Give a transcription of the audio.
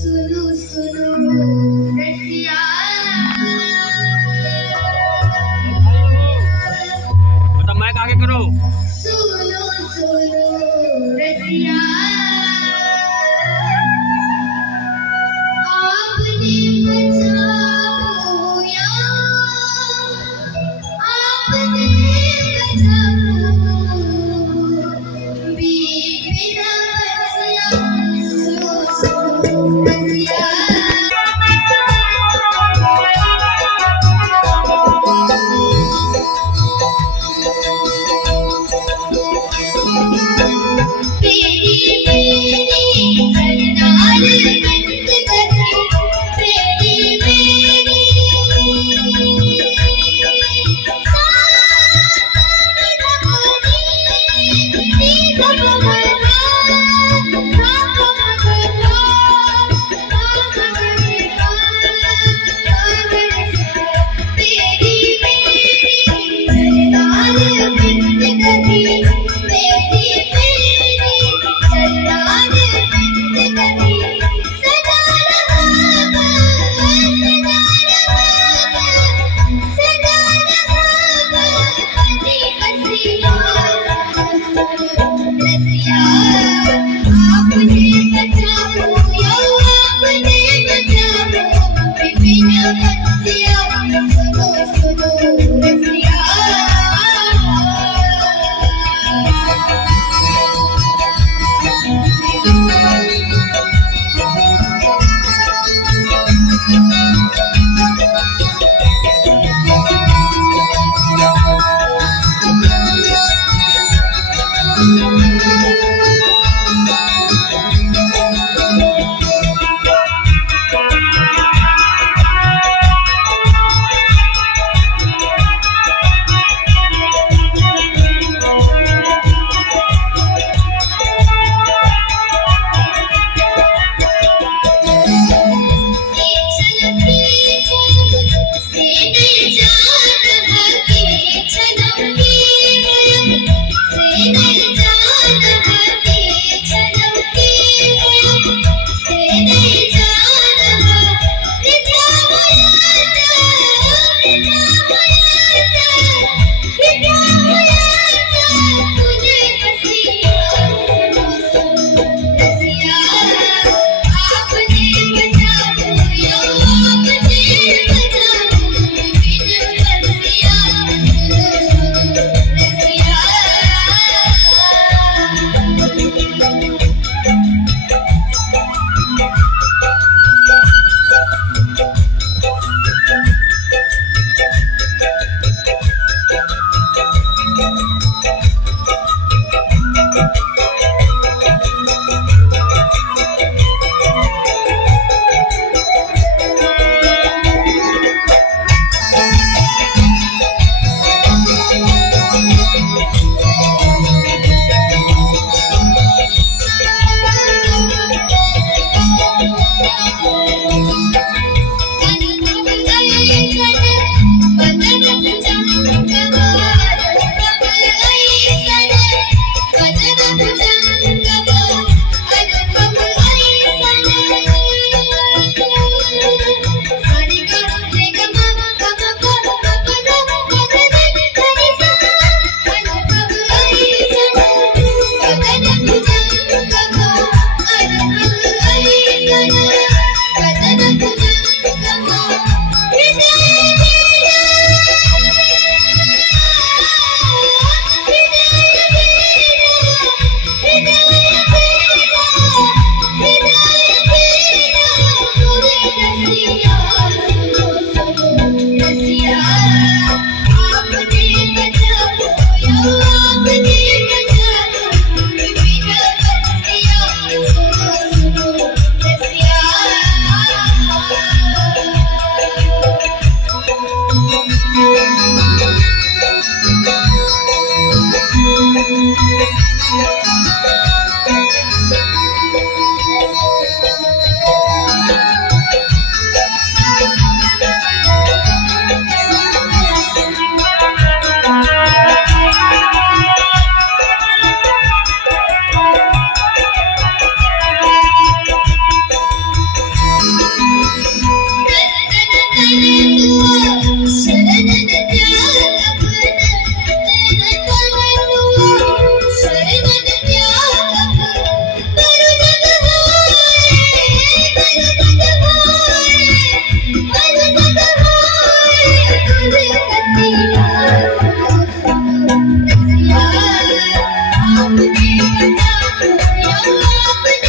सुनो सुनो रसिया, मतलब माइक आगे करो। सुनो सुनो रसिया, आपने बचाओ या आपने बचाओ, बेपना बसिया, सुनो सुनो रसिया। तेरी मेरी करनाल बंद करके, तेरी मेरी सारी धमनी धमकना, तेरी मेरी करनाल बंद करके, तेरी मेरी करनाल बंद करके, सदा रहागा, सदा रहागा, बनी बसिया, रसिया। आपने बचाओ या आपने बचाओ, बिना बसिया, सुनो सुनो रसिया। से नहीं जान अपने बचाओ या अपने